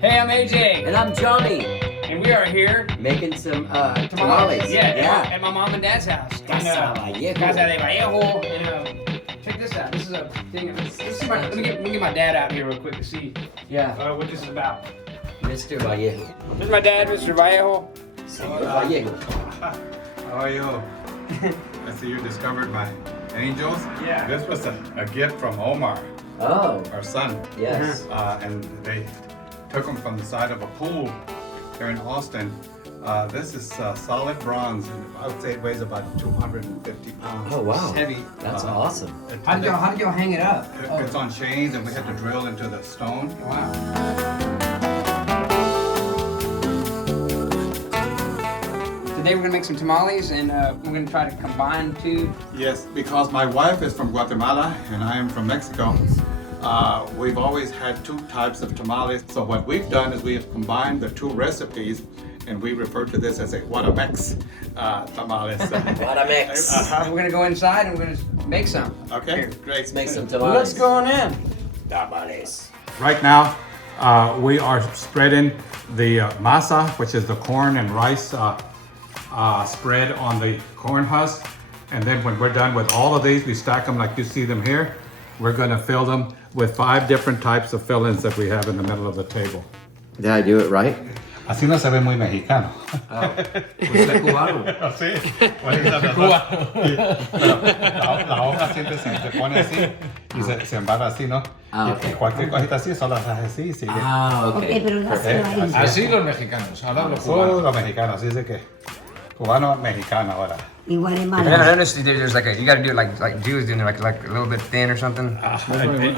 Hey, I'm AJ. And I'm Johnny. And we are here Making some tamales. Yeah. At my mom and dad's house. Casa Vallejo. Casa de Vallejo. And check this out. This is a thing. Let me get my dad out here real quick to see what this is about. Mr. Vallejo. This is my dad, Mr. Vallejo. Vallejo. How are you? I see you discovered my angels. Yeah. This was a gift from Omar, Oh, our son. yes. And they took them from the side of a pool here in Austin. This is solid bronze. I would say it weighs about 250 pounds. Oh, wow. It's heavy. That's awesome. How did y'all hang it up? It's on chains, and we had to drill into the stone. Wow. Today we're gonna make some tamales, and we're gonna try to combine two. Yes, because my wife is from Guatemala and I am from Mexico. We've always had two types of tamales. So what we've done is we have combined the two recipes, and we refer to this as a Guatemex tamales. Guatemex. We're gonna go inside and we're gonna make some. Okay, Here. great. Let's make some tamales. Let's go on in. Tamales. Right now, we are spreading the masa, which is the corn and rice spread on the corn husk. And then when we're done with all of these, we stack them like you see them here. We're gonna fill them with 5 different types of fillings that we have in the middle of the table. Did I do it right? Así no se ve muy mexicano. Usted cubano. Sí, la hoja siempre se pone así y se embarra así, ¿no? Ok. Y cualquier cosita así, solo las hace así y sigue. Ah, ok. pero no se va a ir. Así los mexicanos, ahora los Solo cubanos. los mexicanos, así es de que cubano mexicano ahora. Y And then I Guatemala. noticed there's like you gotta do it like Jews doing it like a little bit thin or something.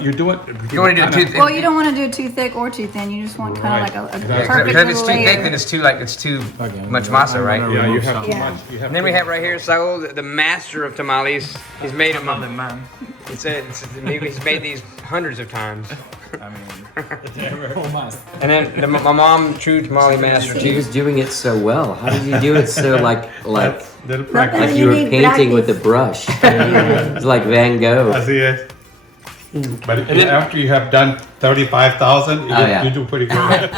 You do it. You want to do it too thin. Well, you don't want to do it too thick or too thin. You just want kind of like a perfect Because if it's little too thick, layer. then it's too much masa, right? Yeah, you have too Yeah. much. You have And then we have right here Saul, the master of tamales. He's made them. man. He's made these hundreds of times. I mean, And then my mom, true tamale master He too. was doing it so well. How did you do it so like little practice. like You you were need painting with a practice. brush? It's like Van Gogh. Así es. But after you have done 35,000, yeah. you do pretty good.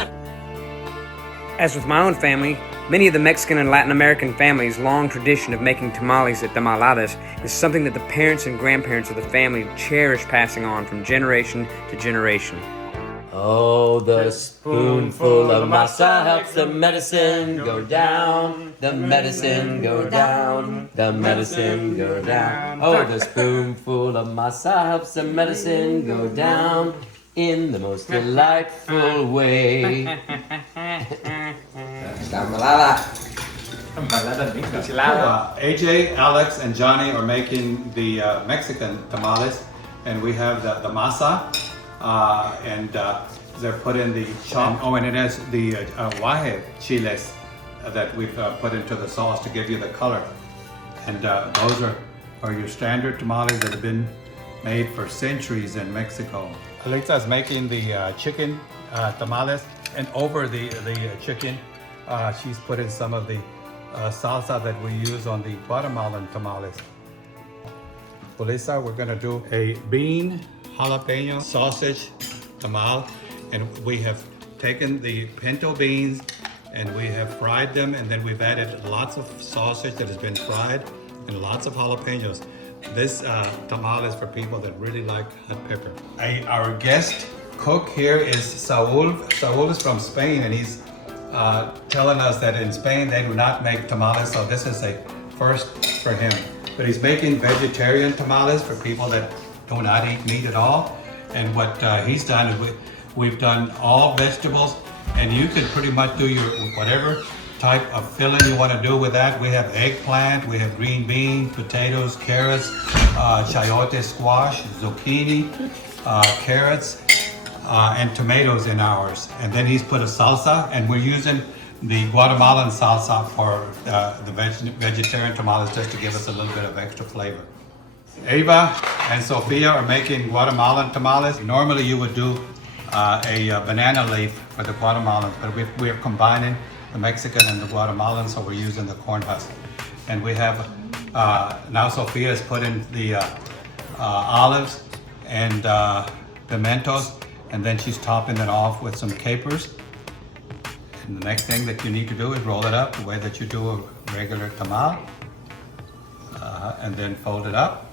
As with my own family, many of the Mexican and Latin American families' long tradition of making tamales at tamaladas is something that the parents and grandparents of the family cherish passing on from generation to generation. Oh, the spoonful of masa helps the medicine go down. The medicine go down. The medicine go down. Oh, the spoonful of masa helps the medicine go down in the most delightful way. Tamalada. AJ, Alex, and Johnny are making the Mexican tamales, and we have the masa, and they're put in the chop. Oh, and it has the guaje chiles that we've put into the sauce to give you the color. And those are your standard tamales that have been made for centuries in Mexico. Alexa is making the chicken tamales, and over the chicken, she's put in some of the salsa that we use on the Guatemalan tamales. Melissa, we're gonna do a bean jalapeno sausage tamal, and we have taken the pinto beans and we have fried them, and then we've added lots of sausage that has been fried and lots of jalapenos. This tamal is for people that really like hot pepper. Our guest cook here is Saul. Saul is from Spain, and he's telling us that in Spain they do not make tamales, so this is a first for him. But he's making vegetarian tamales for people that do not eat meat at all. And what he's done is we've done all vegetables, and you can pretty much do your whatever type of filling you want to do with that. We have eggplant, we have green beans, potatoes, carrots, chayote squash, zucchini, carrots, and tomatoes in ours. And then he's put a salsa, and we're using the Guatemalan salsa for the vegetarian tamales just to give us a little bit of extra flavor. Ava and Sophia are making Guatemalan tamales. Normally you would do a banana leaf for the Guatemalans, but we're combining the Mexican and the Guatemalan, so we're using the corn husk. And we have, now Sophia has put in the olives and pimentos, and then she's topping it off with some capers. And the next thing that you need to do is roll it up the way that you do a regular tamal, and then fold it up.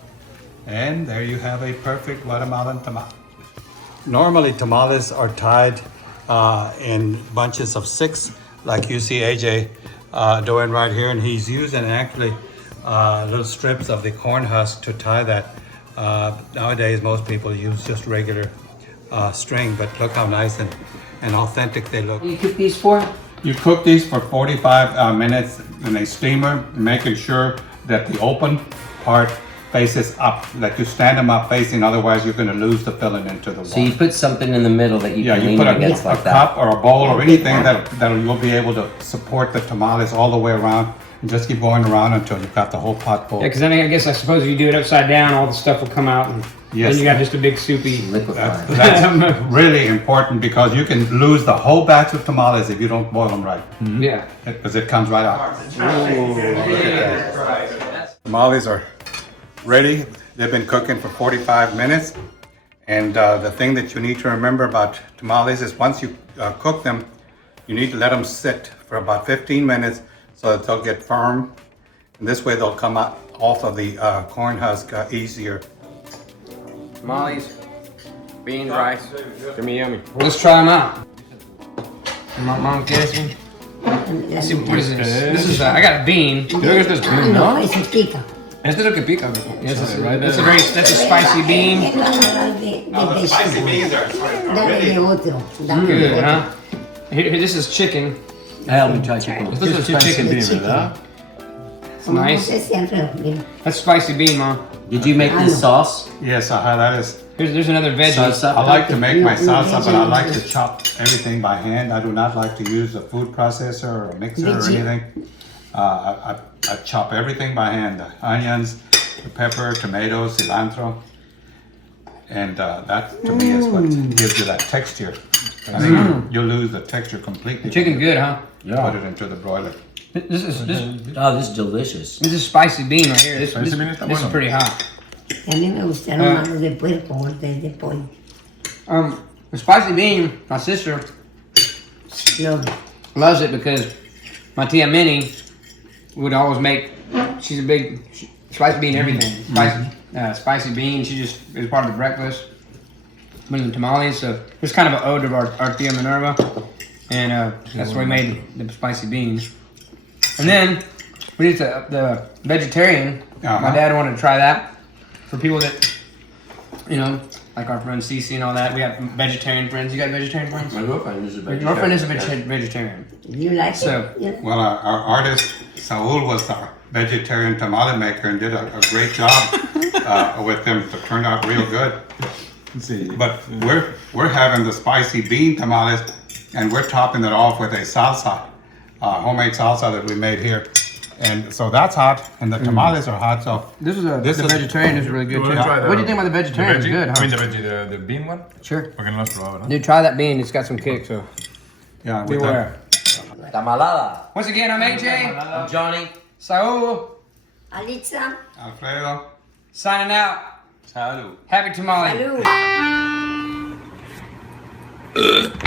And there you have a perfect Guatemalan tamal. Normally tamales are tied in bunches of 6, like you see AJ doing right here, and he's using actually little strips of the corn husk to tie that. Nowadays most people use just regular string, but look how nice and authentic they look. You cook these for? You cook these for 45 minutes in a steamer, making sure that the open part faces up, that you stand them up facing, otherwise you're going to lose the filling into the water. So you put something in the middle that you Yeah, can you lean put against a like that. cup or a bowl or anything that you'll be able to support the tamales all the way around, and just keep going around until you've got the whole pot full. Yeah, because I suppose if you do it upside down, all the stuff will come out, and Yes. then you got just a big soupy. Liquefied. That's really important, because you can lose the whole batch of tamales if you don't boil them right, Yeah. because it comes right out. Tamales are ready. They've been cooking for 45 minutes. And the thing that you need to remember about tamales is once you cook them, you need to let them sit for about 15 minutes so that they'll get firm. And this way they'll come out off of the corn husk easier. Tamales, beans, rice. Yummy, yummy. Let's try them out. Mom, ¿quieres un? Let's see, what is this? This is, I got a bean. Creo que esto es bean, ¿no? Eso pica. Esto es lo que pica. Yes, that's a spicy bean. The spicy beans are Dale de otro. Dale de Good, otro. huh? Here, this is chicken. Help me try chicken. This is chicken. No Nice. sé si alrededor, mira. That's spicy bean, Mom. Did you make this sauce? Yes, that is. There's another veggie. Salsa? I like to make my salsa, but I like to chop everything by hand. I do not like to use a food processor or a mixer or anything. I chop everything by hand. The onions, the pepper, tomatoes, cilantro. And that to me is what gives you that texture. I think you'll lose the texture completely. Chicken good, huh? Put it into the broiler. This is Oh, this is delicious. spicy bean right here. This bean está is bueno. pretty hot. A mí me gustaron más los de puerco, los de pollo. The spicy bean, my sister Los loves it because my tia Minnie would always make. She's a big spicy bean everything. Spicy bean. She just is part of the breakfast. But in the tamales, so it's kind of an ode to our tia Minerva, and that's why we made the spicy beans. And then we did the vegetarian. My dad wanted to try that for people that, like our friend Cece and all that. We have vegetarian friends. You got vegetarian friends? My girlfriend is a vegetarian. Your friend is a vegetarian. You like So- it? Yeah. Well, our artist, Saul, was our vegetarian tamale maker and did a great job with them. It turned out real good. But we're having the spicy bean tamales, and we're topping it off with a salsa, homemade salsa that we made here. And so that's hot, and the tamales are hot. So This is the vegetarian is really good too. What do you think about the vegetarian? It's good, I mean huh? the veggie, the bean one? Sure. Porque no lo has probado, ¿no? Dude, try that bean. It's got some kick. So yeah, with beware. Tamalada. Once again, I'm AJ. I'm Johnny. Saul. Alitza, Alfredo. Signing out. Salud. Happy tamale. salud.